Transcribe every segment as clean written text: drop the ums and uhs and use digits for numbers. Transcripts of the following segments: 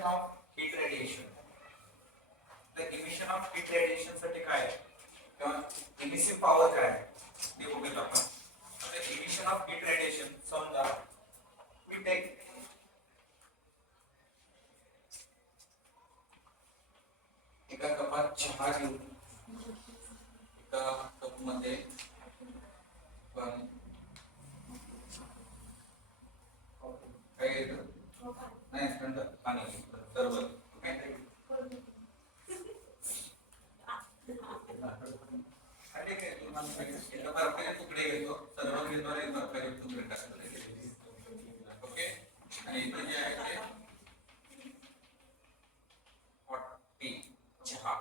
Emission of heat radiation. तर emission of heat radiation साठी काय आहे किंवा इमिसिव्ह पॉवर काय आहे ते बघूयात आपण. आता इमिशन ऑफ हीट रेडिएशन समजा वी टेक एका कपात चहा घेऊ, एका कप मध्ये पण काय घेतो नाही थंड पाणी सरबत काय बर्फाचे तुकडे घेतो, सरबत घेतो आणि बर्फाचे तुकडे टाकतो. ओके. आणि इथे जे आहे ते हॉट टी चहा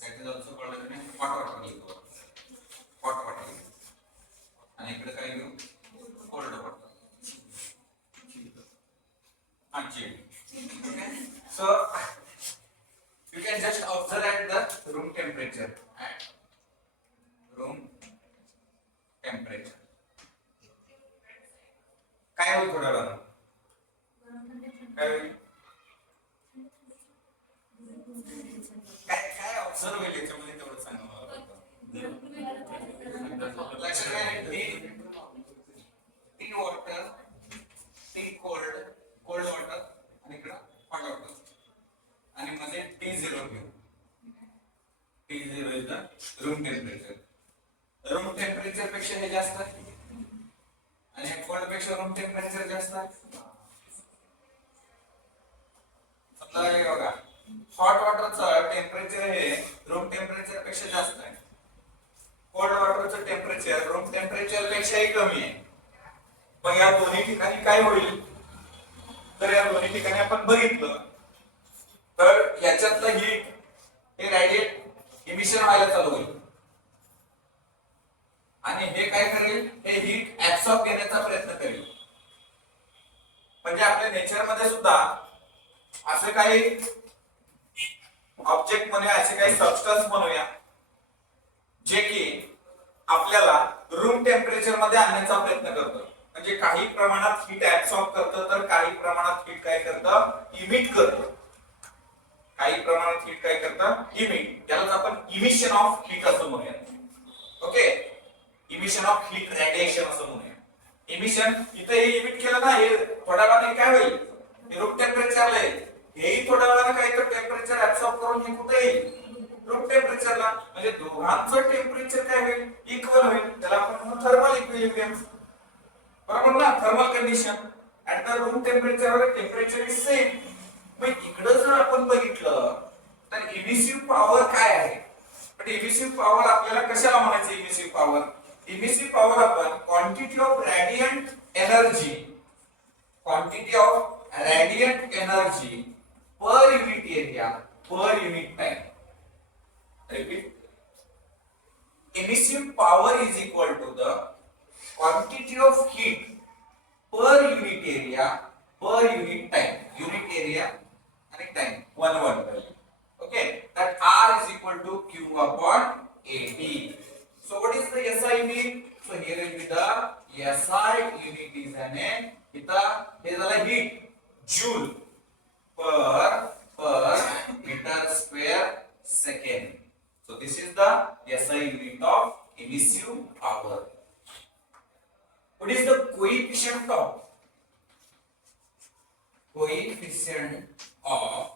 that is also called as hot water घेतो. हॉट वॉटर आणि इकडे काय घेऊ cold water. So you can just observe at the room temperature. At room temperature. काय होईल थोड्या वेळानं? काय होईल? काय ऑब्झर्व होईल याच्यामध्ये तेवढं सांगा मला फक्त. लक्षात घ्या T water, T cold water आणि इकडं हॉट वॉटर आणि मध्ये T0 घेऊ. T0 is the room temperature. Room temperature पेक्षा हे जास्त आहे आणि कोल्ड पेक्षा रूम टेम्परेचर जास्त आहे. समजा हे बघा हॉट वॉटरचं टेम्परेचर हे रूम टेम्परेचर पेक्षा जास्त आहे. कोल्ड वॉटरचं टेम्परेचर रूम टेम्परेचर पेक्षाही कमी आहे. पण या दोन्ही ठिकाणी काय होईल तर या दोन्ही ठिकाणी आपण बघितलं तर याच्यातलं हीट हे रेडिएट इमिशन व्हायला चालू होईल आणि हे काय करेल हे हीट ऍब्सॉर्ब करण्याचा प्रयत्न करेल. म्हणजे आपल्या नेचर मध्ये सुद्धा असे काही ऑब्जेक्ट म्हणूया, असे काही सबस्टन्स म्हणूया जे की आपल्याला रूम टेम्परेचर मध्ये आणण्याचा प्रयत्न करतो. म्हणजे काही प्रमाणात हीट ऍब्सॉर्ब करतं तर काही प्रमाणात हीट काय करतं इमिट करतं. काही प्रमाणात हीट काय करतं इमिट. त्यालाच आपण इमिशन ऑफ हीट असं म्हणूया. Okay. Emission of heat radiation असं म्हणूया. इमिशन इथे हे इमिट केलं ना हे थोड्या वेळाने काय होईल हे रूम टेम्परेचरला येईल. हेही थोड्या वेळाने काय तर टेम्परेचर ऍब्सॉर्ब करून हे कुठे येईल रूम टेम्परेचरला. म्हणजे दोघांचं टेम्परेचर काय होईल इक्वल होईल. त्याला आपण म्हणू थर्मल इक्विलिब्रियम. बरोबर ना. Thermal condition at the room temperature temperature is same. मग इकडे जर आपण बघितलं तर इमिसिव्ह पॉवर काय आहे. पण इमिसिव्ह पॉवर आपल्याला कशाला म्हणायचं इमिसिव्ह पॉवर. इमिसिव्ह पॉवर आपण quantity of radiant energy, quantity of radiant energy per unit area per unit time. Repeat. Emissive power is equal to the quantity of heat per unit area per unit time. Unit area and time 1 value. Okay, that R is equal to Q upon AT. So what is the SI unit? So here will be the SI unit is an here is the heat joule per meter square second. So this is the SI unit of emissive power. What is the coefficient of emission or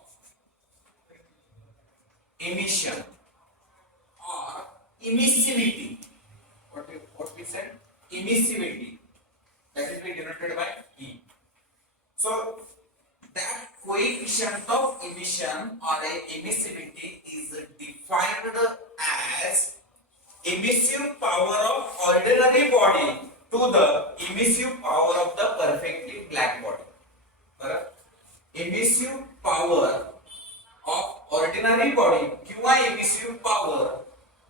emissivity? What we said? Emissivity. That will be denoted by E. So that coefficient of emission or emissivity is defined as emissive power of ordinary body to the emissive power of the perfectly black body. Correct? Emissive power of ordinary body किंवा emissive power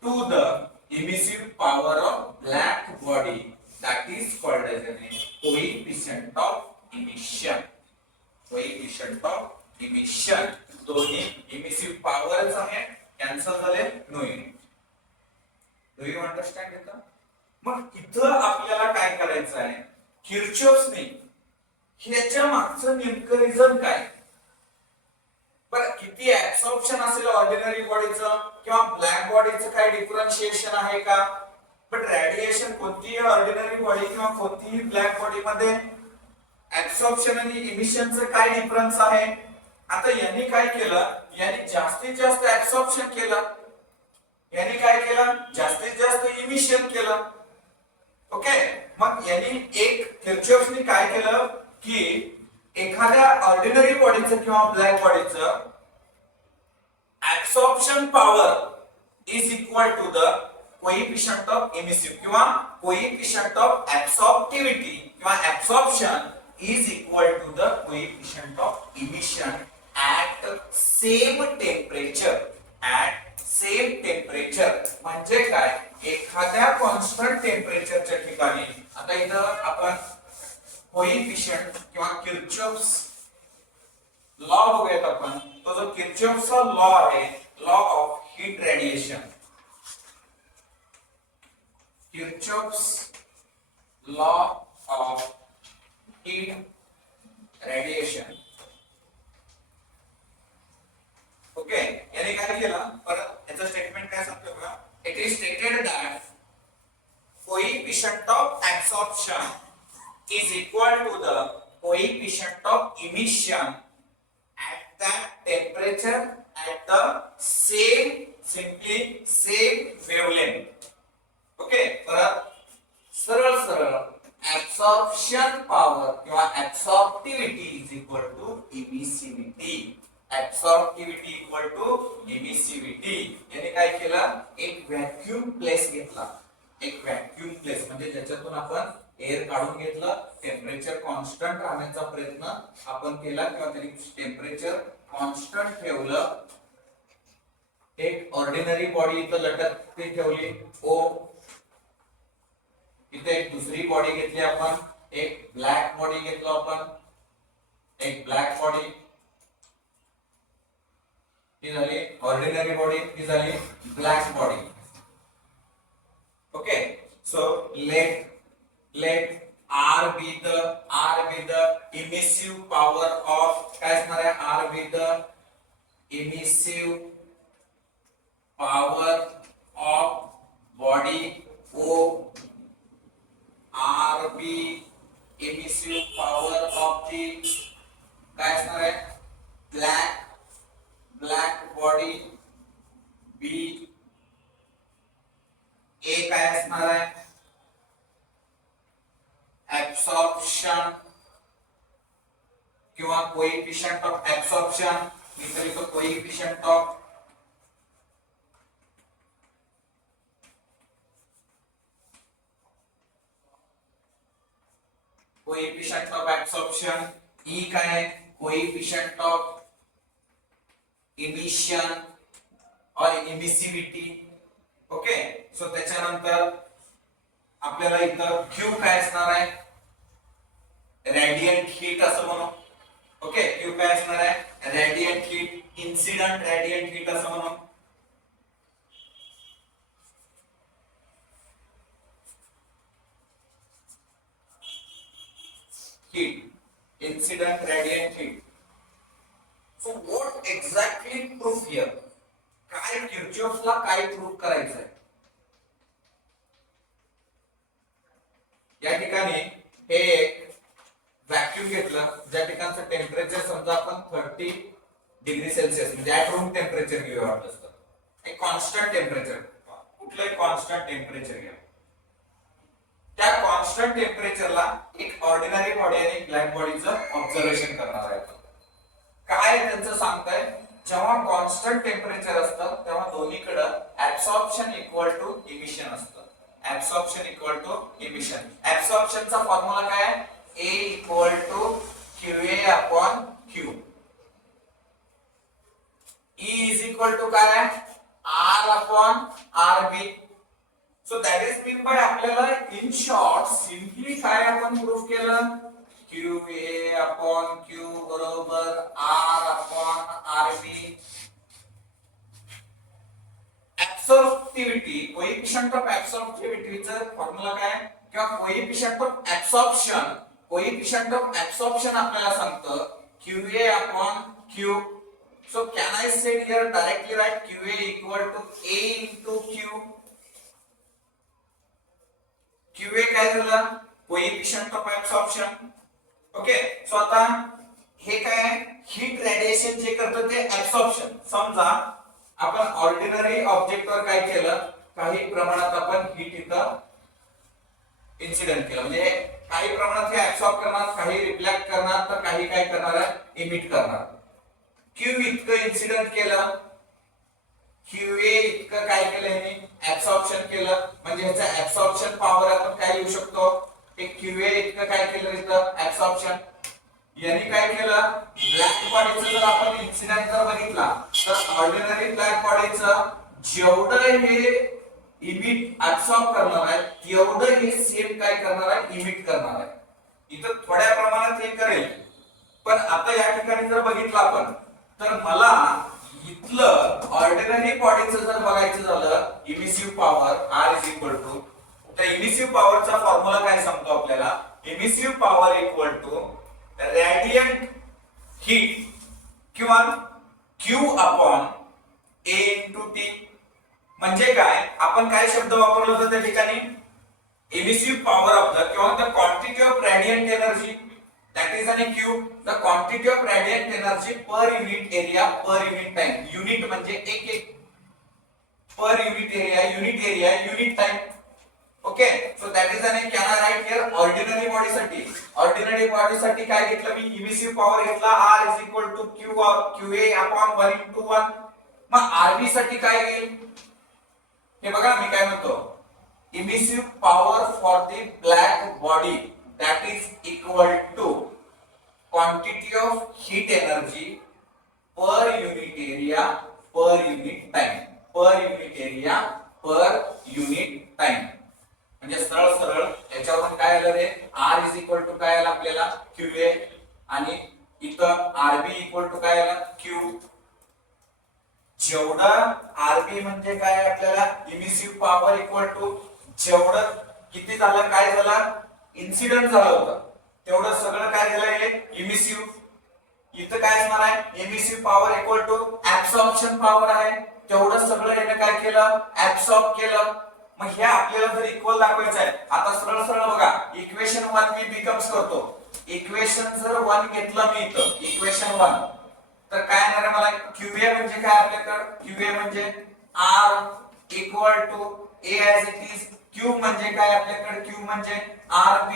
to the emissive power of black body, that is called as a coefficient of emission. Coefficient of emission. दोन्ही emissive powers आहेत cancel झाले no unit. Do you understand इथं. मग इथं आपल्याला काय करायचं आहे किर्चॉफ्सने ह्याच्या मागचं नेमकं रिझन काय किती ऍब्सॉर्प्शन असेल ऑर्डिनरी बॉडीचं किंवा ब्लॅक बॉडीचं काही डिफरन्शिएशन आहे का? बट रेडिएशन कोणतीही ऑर्डिनरी बॉडी किंवा कोणतीही ब्लॅक बॉडी मध्ये ऍब्सॉर्प्शन आणि इमिशनचं काय डिफरन्स आहे? आता यांनी काय केलं, यांनी जास्तीत जास्त ऍब्सॉर्प्शन केलं, यांनी काय केलं, जास्तीत जास्त इमिशन केलं. ओके, मग यांनी एक किर्चॉफने काय केलं की एखाद्या ऑर्डिनरी बॉडीचं किंवा ब्लॅक बॉडीचं absorption power is equal to the coefficient of emissive किंवा कोएफिशिएंट ऑफ ऍब्सॉर्प्टिव्हिटी किंवा absorption is equal to the coefficient of emission at same temperature. At same temperature म्हणजे काय, एखाद्या कॉन्स्टंट टेम्परेचरच्या ठिकाणी. आता इथं आपण कोएफिशिएंट किंवा किर्चॉफ्स लॉ बघूयात आपण. तो जो किर्चॉफचा लॉ आहे, law of heat radiation, Kirchhoff's law of heat radiation. Okay, याने काय केलं, परत याचं स्टेटमेंट काय सांगतो बघा. It is stated that coefficient of absorption is equal to the coefficient of emission at that temperature at the simply same wavelength. Okay, परत सरळ सरळ absorption power किंवा absorptivity is equal to emissivity. absorptivity equal to emissivity. याने काय केलं, एक vacuum place घेतला. एक व्हॅक्यूम प्लेस म्हणजे ज्याच्यातून आपण एअर काढून घेतलं, टेम्परेचर कॉन्स्टंट राहण्याचा प्रयत्न आपण केला किंवा त्यांनी टेम्परेचर कॉन्स्टंट ठेवलं. एक ऑर्डिनरी बॉडी इथं लटकती ठेवली ओ, इथे एक दुसरी बॉडी घेतली आपण, एक ब्लॅक बॉडी घेतलो आपण, एक ब्लॅक बॉडी ही झाली ऑर्डिनरी बॉडी, ही झाली black body. Okay, so let R be the emissive power of, काय असणार आहे, R be the emissive power of body O, R be emissive power of the, काय असणार आहे, black body. B A काय असणार आहे, absorption किंवा coefficient of absorption. इथे लिखो coefficient of absorption. E काय आहे, coefficient of emission or emissivity. Okay, so त्याच्यानंतर आपल्याला इथं Q काय असणार आहे, रेडियंट हीट असं म्हणू. ओके, Q काय असणार आहे, radiant heat, incident radiant heat असं म्हणू. Heat, incident radiant heat. So what exactly proof here, काय किर्चॉफला काय प्रूफ करायचं आहे. या ठिकाणी हे एक व्हॅक्यूम घेतलं, ज्या ठिकाणचं टेम्परेचर समजा आपण 30 डिग्री सेल्सिअस म्हणजे ऍट रूम टेम्परेचर घेऊया वाटलं असतं. एक कॉन्स्टंट टेम्परेचर, कुठलंही कॉन्स्टंट टेम्परेचर घ्या. त्या कॉन्स्टंट टेम्परेचरला एक ऑर्डिनरी बॉडी आणि एक ब्लॅक बॉडीचं ऑब्झर्वेशन करणार आहे. काय त्यांचं सांगताय, जेव्हा कॉन्स्टंट टेम्परेचर असतं तेव्हा दोन्हीकडे ऍब्सॉर्प्शन इक्वल टू इमिशन असतं. Absorption equal to emission. ऍब्सॉर्प्शनचा फॉर्म्युला काय आहे, A equal to QA upon Q. E is equal to काय आहे, R upon RB. So that is mean by आपल्याला इन शॉर्ट सिम्पली काय आपण प्रूफ केलं, QA अपॉन Q बरोबर R upon RB. Absorptivity, coefficient of ऍब्सॉर्प्टिव्हिटीचा formula काय किंवा coefficient of absorption, coefficient of absorption आपल्याला सांगतं QA upon Q. So can I say here directly write QA equal to A into Q? QA काय झालं? Coefficient of absorption. Okay, so आता हे काय हीट रेडिएशन जे करतं ते ऍब्सॉर्प्शन. समजा आपण ऑर्डिनरी ऑब्जेक्ट वर काय केलं, काही प्रमाणात आपण हीट इथं इन्सिडेंट केलं, म्हणजे काही प्रमाणात हे ऍब्सॉर्ब करणार, काही रिफ्लेक्ट करणार, तर काही काय करणार आहे, इमिट करणार. क्यू इतकं इन्सिडेंट केलं, क्यूए इतकं काय केलं यांनी, ऍब्सॉर्प्शन केलं, म्हणजे ह्याचा ऍब्सॉर्प्शन पॉवर आपण काय लिहू शकतो, एक क्यूए इतकं काय केलं इथं ऍब्सॉर्प्शन. यांनी काय केलं, ब्लॅक बॉडीचं जर आपण इन्सिडेंट जर बघितला तर ऑर्डिनरी ब्लॅक बॉडीचं जेवढं हे इमिट ऍब्सॉर्ब करणार आहे तेवढं हे सेम काय करणार आहे, इमिट करणार आहे. इथं थोड्या प्रमाणात हे करेल, पण आता या ठिकाणी जर बघितलं आपण तर मला इथलं ऑर्डिनरी बॉडीचं जर बघायचं झालं, emissive power R is equal to, तर इमिसिव्ह पॉवरचा फॉर्म्युला काय सांगतो आपल्याला, emissive power equal to radiant heat किंवा Q upon A into T. म्हणजे काय, आपण काय शब्द वापरला होता त्या ठिकाणी, इमिसिव्ह पॉवर ऑफ द किंवा the quantity of radiant energy that is an Q, the quantity of radiant energy per unit area per unit time. Unit म्हणजे एक per unit area unit time. Okay, so that is an can I write here ordinary body साठी काय घेतलं मी, emissive power घेतला R is equal to QA upon 1 into 1. मग RB साठी काय येईल, हे बघा मी काय म्हणतो, emissive power for the black body that is equal to quantity of heat energy per unit area per unit time, per unit area per unit time. म्हणजे सरळ सरळ याच्यावरून काय आलं रे, R is equal to काय आलं आपल्याला, QA, आणि इथं RB equal to काय आलं, Q. जेवढं RB म्हणजे काय आपल्याला, इमिसिव्ह पॉवर इक्वल टू जेवढं किती झालं, काय झालं, इन्सिडेंट झालं होतं तेवढं सगळं काय झालं हे इमिसिव्ह. इथं काय असणार आहे, emissive power equal to absorption power आहे, तेवढं सगळं याने काय केलं, ऍब्सॉर्ब केलं. मग हे आपल्याला जर इक्वल दाखवायचं आहे, आता सरळ सरळ बघा, इक्वेशन 1 मी बिकम्स करतो, इक्वेशन जर 1 घेतलं मी इथं इक्वेशन 1, तर काय येणार आहे मला, QA म्हणजे काय आपल्याकडे, QA म्हणजे R equal to A as it is, Q म्हणजे काय आपल्याकडे, Q म्हणजे RB.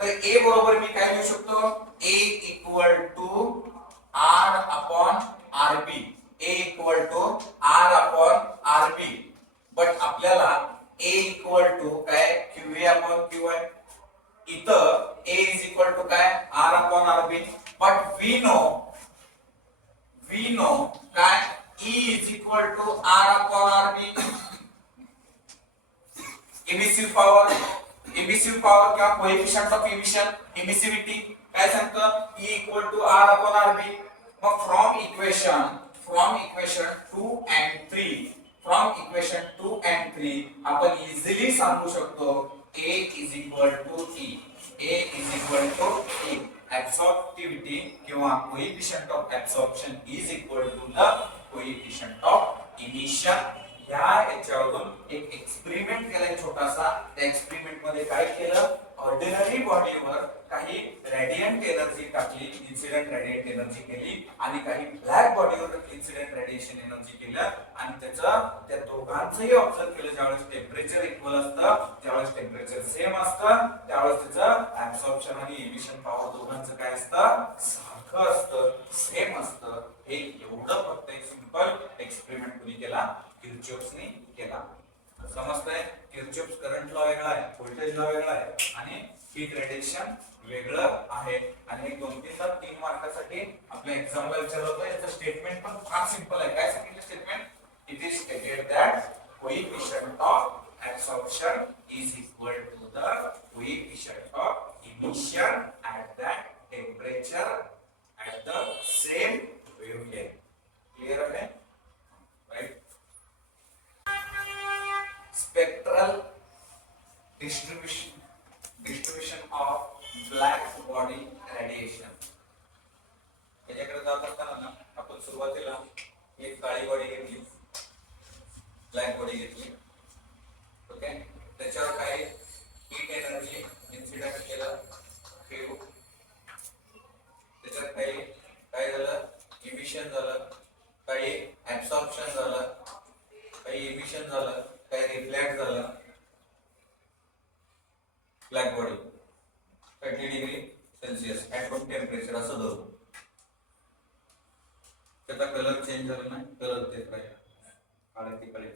तर A बरोबर मी काय लिहू शकतो, A equal to R upon RB, A equal to R upon RB. But आपल्याला A इक्वल टू काय, QA अपॉन QI. इथं A इज इक्वल टू काय, R upon RB. But we know काय, E is equal to R upon RB. Emissive power किंवा coefficient of emission, emissivity काय सांगतं, E equal to R upon RB. मग from equation 2 and 3 आपण easily सांगू शकतो A is equal to E. Absorptivity किंवा coefficient of absorption is equal to the coefficient of emission. याच्यावरून एक एक्सपेरिमेंट केलाय छोटासा, त्या एक्सपेरिमेंट मध्ये काय केलं, ऑर्डिनरी बॉडीवर काही रेडियंट एनर्जी टाकली, इन्सिडेंट रेडियंट एनर्जी केली, आणि काही ब्लॅक बॉडीवर इन्सिडेंट रेडिएशन एनर्जी केलं, आणि त्या दोघांचंही ऑब्झर्व केलं. ज्यावेळेस टेम्परेचर इक्वल असतं, ज्यावेळेस टेम्परेचर सेम असतं, त्यावेळेस त्याचं ऍब्सॉर्प्शन आणि इमिशन पॉवर दोघांचं काय असतं, सारखं असतं, सेम असतं. हे एवढं फक्त एक सिंपल एक्सपेरिमेंट कोणी केला, किर्चॉफने केला. समजतंय, किर्चॉफ्स करंट लॉ वेगळा आहे, व्होल्टेज लॉ वेगळा आहे, आणि हीट रेडिएशन वेगळं आहे. आणि एक 2-3 मार्कासाठी आपल्या एक्झामला विचारलं होतं. याचं स्टेटमेंट पण फार सिंपल आहे. काय सांगितलं statement, it is stated that coefficient of absorption is equal to the coefficient of emission at that temperature at the same wavelength. Clear है? Right? Spectral distribution of black body radiation. याच्याकडे जात असताना ना सुरुवातीला एक काळी बॉडी घेतली, black body घेतली. ओके, त्याच्यावर काही हीट एनर्जी इन्सिडेंट केलं, त्याच्यात काही काय झालं, इमिशन झालं, काही ऍब्सॉर्प्शन झालं, काही इमिशन झालं, काही रिफ्लेक्ट झालं. Black body 30 degree Celsius at room temperature असं धरू. त्याचा कलर चेंज झाला नाही, कलर तेच राहील, काळे ते काळे.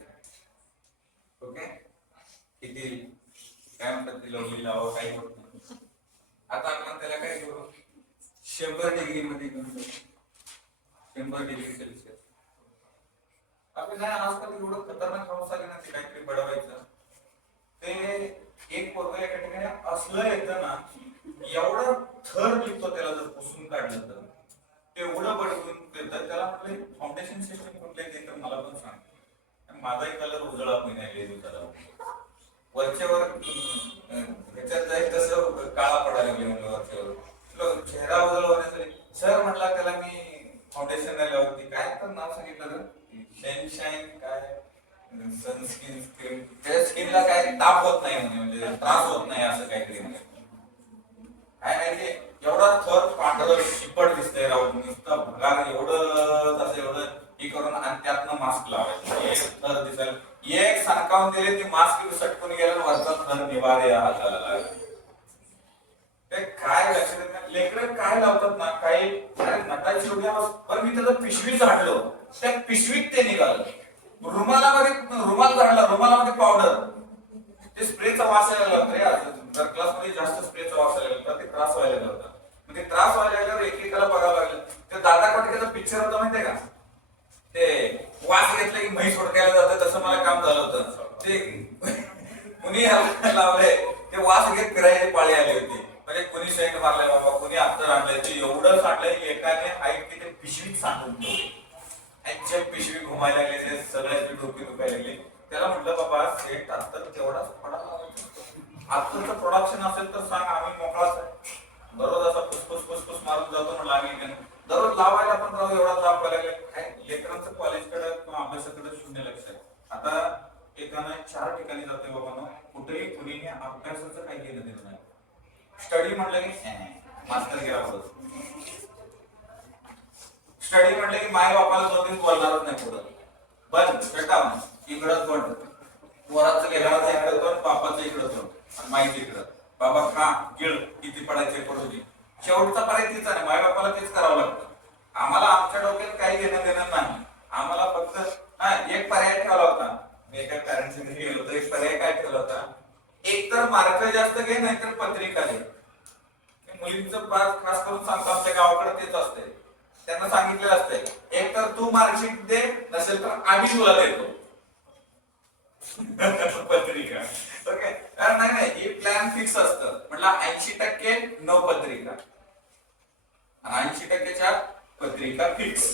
ओके, किती काय म्हणतात ते लवली लावा, काही होत नाही. आता आपण त्याला काय करू, 100 डिग्री मध्ये घेऊन जाऊ, 100 डिग्री सेल्सिअस. आपण नाही आजकाल एवढं खतरनाक पाऊस आले ना, ते काहीतरी बडवायचं. ते एक पोरगा एका ठिकाणी असलं येतं ना, एवढं थर निघतो त्याला जर पुसून काढलं तर, ते एवढं बडवून देतात. त्याला म्हटलं फाउंडेशन सिस्टम कुठले ते तर मला पण सांग. माझाही कलर उजळा पण नाही त्याला, वरच्यावर ह्याच्यात जाईल तसं काळा पडायला लागले म्हणलं वरच्यावर. चेहरा उजळ होण्यासाठी सर म्हटला त्याला मी फाउंडेशन नाही लावत. काय तर नाव सांगितलं तर शाईन काय सनस्क्रीन क्रीम, त्या स्किनला काय ताप होत नाही म्हणजे त्रास होत नाही असं काहीतरी म्हणजे. काय माहिती एवढा थर पांढरं शिपट दिसतंय राहून, नुसतं भगार एवढं तसं एवढं हे करून आणि त्यातनं मास्क लावायचं. एक थर दिसायला एक सरकावून दिले, ती मास्क सटकून गेलं, वरचा थर निवारे हाताला लागला. ते काय लक्षात लेकर काय लावतात ना, काही नटाची उड्या. पण मी त्याला पिशवी झाडलो, त्या पिशवीत ते निघालं. रुमाल झाडला, रुमालामध्ये पावडर, ते स्प्रेचा वास यायला लागला. जर क्लासमध्ये जास्त स्प्रेचा वास यायला लागला ते त्रास व्हायला लागला. म्हणजे त्रास व्हायला लागल्यावर एकेकाला बघावं लागलं. ते दादा कोटकेचा पिक्चर होता माहितीये का, ते वास घेतलं की म्हैस हुडकायला जातं, तसं मला काम झालं होतं. ते कुणी लावलंय, ते वास घेत फिरायची पाळी आली होती. म्हणजे कुणी सेंट मारलाय बाबा, कुणी अत्तर आणलंय, ते एवढं सांडलंय की एकाने हाईट ते पिशवीत सांडून ठेवली. आणि पिशवी घुमायला लागले, ते सगळ्याची डोकी दुखायला लागली. त्याला म्हटलं बाबा सेंट अत्तर तेवढाच पडा लावायचं, अत्तरचं प्रोडक्शन असेल तर सांग, आम्ही मोकळाच आहे. दररोज असा फुसफुस मारून जातो म्हटलं आम्ही, दररोज लावायला पण राहू एवढा त्रास व्हायला लागला. काय लेकरांचं कॉलेजकडे किंवा अभ्यासाकडे शून्य लक्ष आहे. आता एकानं 4 ठिकाणी जातोय बाबा, कुठेही कुणीने अभ्यासाचं काही घेणं देणं नाही. स्टडी म्हटलं की मास्टर घ्या होतं, स्टडी म्हटलं की माय बापाला 2 दिवस बोलणारच नाही पुढं, बंद शटावून इकडं तोंड, पोराचं लेकराचं इकडं तोंड, बापाचं इकडं तोंड आणि माहिती इकडं. बाबा खा गिळ, किती पडायचे पडू दे. शेवटचा पर्याय तीच आहे, माय बापाला तेच करावं लागतं. आम्हाला आमच्या डोक्यात काही घेणं देणं नाही. आम्हाला फक्त एक पर्याय ठेवला होता. मी एका पॅरेंट्स घरी गेलो होतो, एक पर्याय काय ठेवला होता, एक तर मार्क जास्त घे, नाहीतर पत्रिका घे. मुलींचं खास करून सांगतो, आमच्या गावाकडे तेच असतंय. त्यांना सांगितलेलं असतंय, एक तर तू मार्कशीट दे, नसेल तर आम्ही तुला देतो पत्रिका. ओके, नाही हे प्लॅन फिक्स असतं. म्हटलं 80% नो पत्रिका, 80%च्या पत्रिका फिक्स.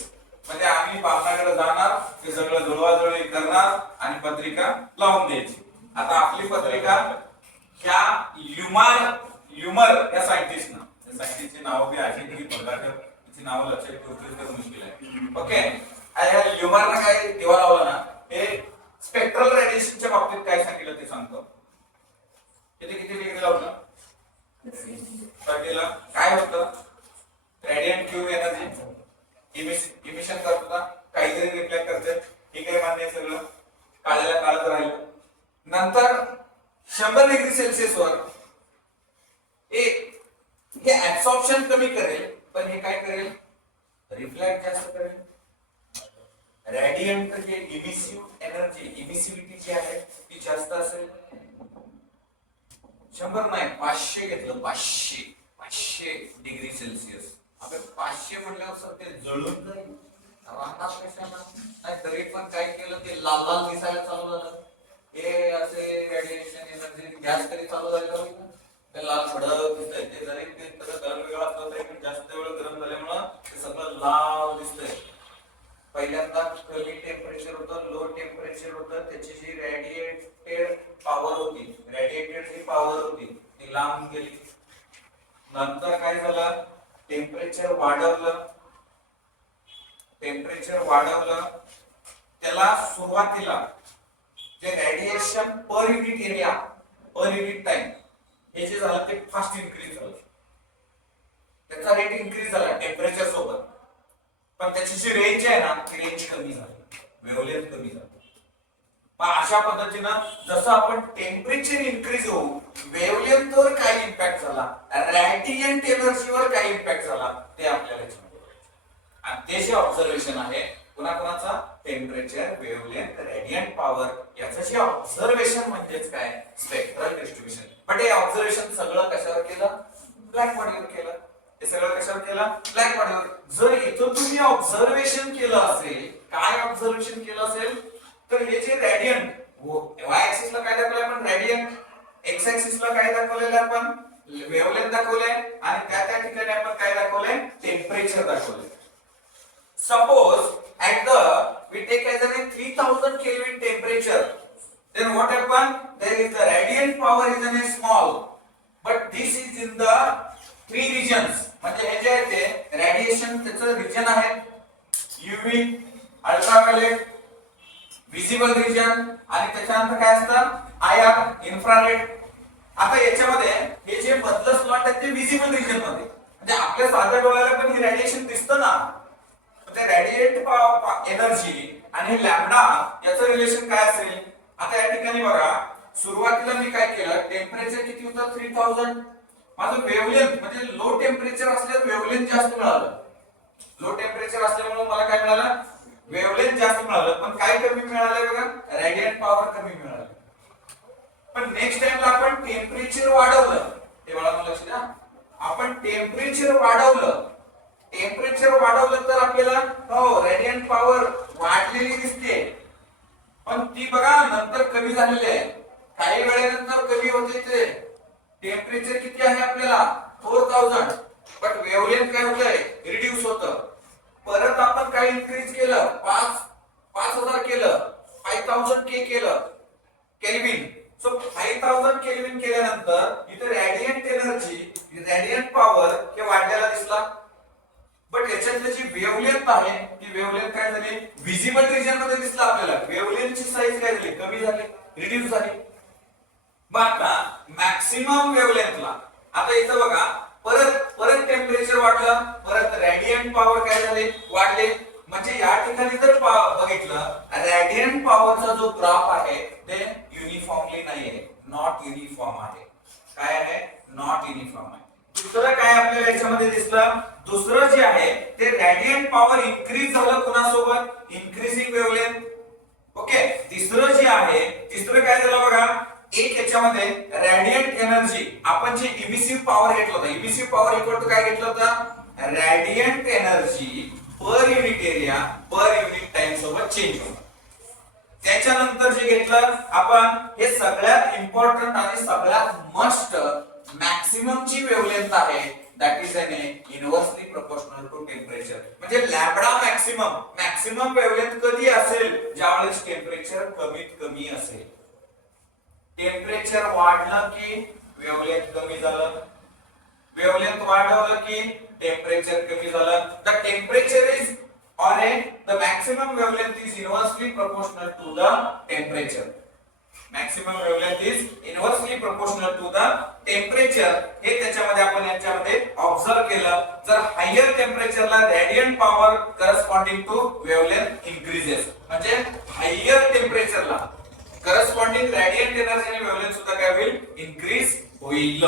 म्हणजे आम्ही बापनाकडे जाणार, ते सगळं जुळवाजुळवी करणार आणि पत्रिका लावून द्यायची. आता आपली पत्रिका ह्या ल्युमर या सायंटिस्टनं, सायंटिस्टची नावं बी अशी की तिची नावं लक्षात ठेवणं मुश्किल आहे. ओके, ह्या ल्युमरनं काय दिवा लावला ना, हे स्पेक्ट्रल रेडिएशनच्या बाबतीत काय सांगितलं ते सांगतो. किती डिग्री लावलं, काय होतं, रेडियंट क्यू एनर्जी इमिशन करत होता, काहीतरी रिफ्लेक्ट करते. हे काय मान्य सगळं, काळ्याला काळच राहिलं. नंतर 100 डिग्री सेल्सिअस वर हे ऍब्सॉर्प्शन कमी करेल, पण हे काय करेल, रिफ्लेक्ट जास्त करेल. रेडियंट जे इमिसिव्ह एनर्जी, इमिसिव्हिटी जी आहे ती जास्त असेल. 100 नाही 500 घेतलं, 500 डिग्री सेल्सिअस. आपण 500 म्हटल्यावर सर ते जळून जाईल, राहणार कशाला नाही. तरी पण काय केलं, ते लाल लाल दिसायला चालू झालं. हे असे रेडिएशन एनर्जी गॅस तरी चालू झालं, ते लाल भडक दिसतंय. ते जरी ते गरम वेगळं असलं तरी पण जास्त वेळ गरम झाल्यामुळं ते सगळं लाल दिसतंय. पहिल्यांदा कमी टेम्परेचर होतं, लो टेम्परेचर होतं, त्याची जी रेडिएटेड पॉवर होती, ती लांब गेली. नंतर काय झालं, टेम्परेचर वाढवलं, टेम्परेचर वाढवलं त्याला सुरुवातीला जे रेडिएशन पर unit area per unit time हे जे झालं ते फास्ट इन्क्रीज झालं, त्याचा रेट इन्क्रीज झाला टेम्परेचर सोबत, पण त्याची जी रेंज आहे ना ती रेंज कमी झाली, वेव्हलेंथ कमी झाली. अशा पद्धतीनं जसं आपण टेम्परेचर इन्क्रीज होऊ वेव्हलेंथवर काय इम्पॅक्ट झाला, रॅडियंट एनर्जीवर काय इम्पॅक्ट झाला ते आपल्याला आणि ते जे ऑब्झर्वेशन आहे कोणाकोणाचा टेम्परेचर, वेव्हलेंथ, रेडियंट पॉवर याचं जे ऑब्झर्वेशन म्हणजेच काय स्पेक्ट्रल डिस्ट्रीब्युशन. पण हे ऑब्झर्वेशन सगळं कशावर केलं, ब्लॅक बॉडीवर केलं. हे सगळं कशावर केलं, ब्लॅक बॉडीवर. जर इथं तुम्ही ऑब्झर्वेशन केलं असेल, काय ऑब्झर्वेशन केलं असेल तर हे जे रेडियंट वाय ऍक्सिस ला काय दाखवलंय आपण रेडियंट, एक्स ऍक्सिस ला काय दाखवलेलं आपण वेव्हलेंथ दाखवलंय आणि त्या ठिकाणी आपण काय दाखवलंय टेम्परेचर दाखवलंय. Suppose at the we take as a 3000 Kelvin temperature, then what happen? There is the radiant power is in a small, but this is in the three regions. म्हणजे हे जे आहे ते रेडिएशन त्याचं रिजन आहे UV, ultraviolet, visible region आणि त्याच्यानंतर काय असतं IR, इन्फ्रारेड. आता याच्यामध्ये हे जे बदल स्लॉट आहेत ते विजिबल रिजन मध्ये, म्हणजे आपल्या साध्या डोळ्याला पण हे रेडिएशन दिसतं ना, ते रेडिएट एनर्जी आणि लॅम्बडा याचं रिलेशन काय असेल. आता या ठिकाणी बघा सुरुवातीला मी काय केलं, टेम्परेचर किती होतं 3000, माझं वेव्हलेंथ म्हणजे लो टेम्परेचर असल्यावर वेव्हलेंथ जास्त मिळालं, लो टेम्परेचर असल्यामुळे मला काय मिळालं वेव्हलेंथ जास्त मिळालं, पण काय कमी मिळालं बघा रेडियंट पॉवर कमी मिळाली. पण नेक्स्ट टाइमला आपण टेम्परेचर वाढवलं, हे मला लक्षात द्या, आपण टेम्परेचर वाढवलं, टेम्परेचर वाढवलं तर आपल्याला हो रेडियंट पॉवर वाढलेली दिसते, पण ती बघा नंतर कमी झालेली आहे, काही वेळेनंतर कमी होते. ते टेम्परेचर किती आहे आपल्याला 4000, पण वेव्हलेंथ काय होतंय रिड्यूस होतं. परत आपण काय इन्क्रीज केलं 5000 केलं, 5000 के केलं केल्विन. सो 5000 केल्विन केल्यानंतर इथे रेडियंट एनर्जी, रेडियंट पॉवर हे वाढलेला दिसला, बट याच्यातली जी वेव्हलेंथ आहे ती वेव्हलेंथ काय झाली विजिबल रिजन मध्ये दिसला आपल्याला, वेव्हलेंथची साईज काय झाली कमी झाली, रिड्यूस झाली. मग आता मॅक्सिमम वेव्हलेंथला आता इथं बघा परत टेम्परेचर वाढलं, परत रेडियंट पॉवर काय झाले वाढले. म्हणजे या ठिकाणी जर बघितलं रेडियंट पॉवरचा जो ग्राफ आहे ते युनिफॉर्मली नाहीये, नॉट युनिफॉर्म आहे. काय आहे नॉट युनिफॉर्म आहे. दुसरं काय आपल्याला याच्यामध्ये दिसलं, दुसरं जे आहे ते रेडियंट पॉवर इन्क्रीज झालं कोणासोबत इन्क्रीजिंग वेव्हलेंथ. ओके, तिसरं जे आहे तिसरं काय झालं बघा, एक याच्यामध्ये रेडियंट एनर्जी आपण जे इमिसिव्ह पॉवर घेतलं होतं, इमिसिव्ह पॉवर इक्वल टू काय घेतलं होतं radiant energy per unit area per unit time सोबत चेंज होतं. त्याच्यानंतर जे घेतलं आपण हे सगळ्यात इम्पॉर्टंट आणि सगळ्यात मस्ट मॅक्सिमम ची वेव्हलेंथ आहे, that is an inversely proportional to temperature. म्हणजे लॅम्बडा मॅक्सिमम, मॅक्सिमम वेव्हलेंथ कधी असेल ज्यावेळेस टेम्परेचर कमीत कमी असेल. टेम्परेचर वाढलं की वेव्हलेंथ कमी झालं, वेव्हलेंथ वाढवलं की टेम्परेचर कमी झालं. The temperature is or the maximum wavelength is inversely proportional to the temperature. Maximum wavelength is inversely proportional to the temperature. हे त्याच्यामध्ये आपण याच्यामध्ये ऑब्झर्व केलं, जर हायर टेम्परेचरला radiant power corresponding to wavelength increases, म्हणजे हायर टेम्परेचरला करस्पॉन्डिंग रेडियंट एनर्जी आणि वेव्हलेंथ सुद्धा काय होईल इन्क्रीज होईल.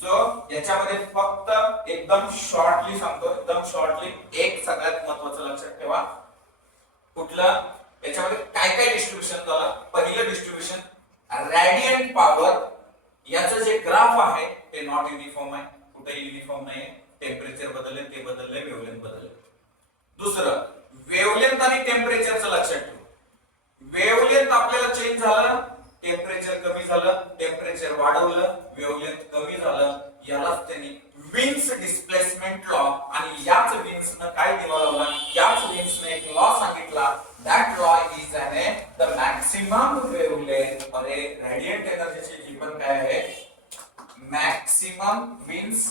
सो याच्यामध्ये फक्त एकदम शॉर्टली सांगतो, एकदम शॉर्टली एक सगळ्यात महत्त्वाचं लक्षात ठेवा, कुठलं याच्यामध्ये काय काय डिस्ट्रीब्युशन झालं. पहिलं डिस्ट्रीब्युशन रेडियंट पॉवर, याचं जे ग्राफ आहे ते नॉट युनिफॉर्म आहे, कुठेही युनिफॉर्म नाही, टेम्परेचर बदलले ते बदलले, वेव्हलेंथ बदलले. दुसरं वेव्हलेंथ आणि टेम्परेचरचं लक्षात ठेवा. वेव्हलेंथ आपल्याला चेंज झालं, टेम्परेचर कमी झालं, टेम्परेचर वाढवलं, वेव्हलेंथ कमी झालं, यालाच त्यांनी विन्स डिस्प्लेसमेंट लॉ, आणि याच विन्सनं काय दिला, याच विन्सनं एक लॉ सांगितला, that law is an the maximum wavelength और रेडियंट एनर्जीची जी पण काय आहे maximum Wien's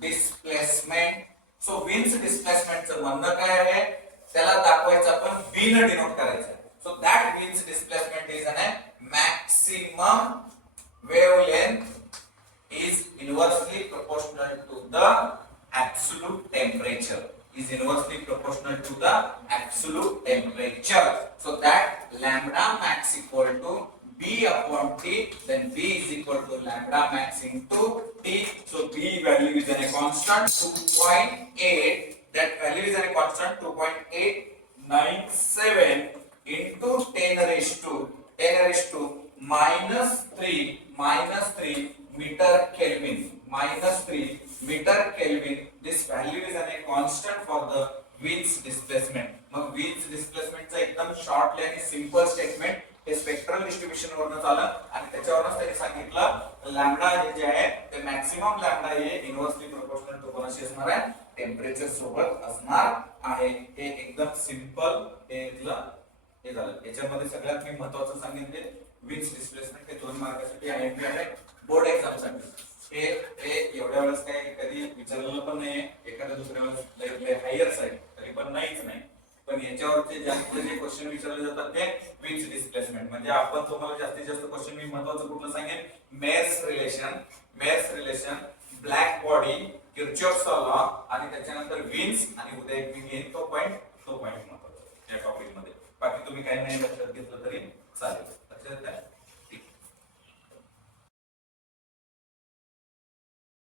displacement. So Wien's displacement डिस्प्लेसमेंटचं म्हणणं काय आहे, त्याला दाखवायचं आपण b न डिनोट करायचं. So that means displacement is a maximum wavelength is inversely proportional to the absolute temperature, is inversely proportional to the absolute temperature. So that lambda max equal to b upon t, then b is equal to lambda max into t. So b value is a constant 2.8, that value is a constant 2.897 into 10 raised to -3 meter Kelvin, -3 meter Kelvin. This value is a constant for the Wiens displacement. मग Wiens displacement चा एकदम shortly आणि simple statement हे spectral distribution वरनं झालं आणि त्याच्यावरच त्यांनी सांगितलं लॅम्बडा हे जे आहे ते मॅक्सिमम लॅम्बडा हे इनव्हर्सली प्रोपोर्शनल टू कोणाशी असणार आहे, टेम्परेचर सोबत असणार आहे. हे एकदम सिंपल हे झालं. याच्यामध्ये सगळ्यात मी महत्त्वाचं सांगितले विन्स डिस्प्लेसमेंट हे 2 मार्कासाठी आयएमपी आहे बोर्ड एक्झाम साठी. हे एवढ्या वेळेस काय कधी विचारलेलं पण नाही, एखाद्या दुसऱ्या वेळेस हायर साईड तरी पण नाहीच नाही. पण याच्यावरचे जास्त जे क्वेश्चन विचारले जातात ते विन्स डिस्प्लेसमेंट. म्हणजे आपण तुम्हाला जास्तीत जास्त क्वेश्चन मी महत्त्वाचं कुठलं सांगेन, Mayer's relation, black body, किर्चॉफचा law आणि त्याच्यानंतर विन्स आणि उद्या एक मी घेईन तो पॉइंट महत्त्वाचा या टॉपिक मध्ये. बाकी तुम्ही काही नाही लक्षात घेतलं तरी चालेल. लक्षात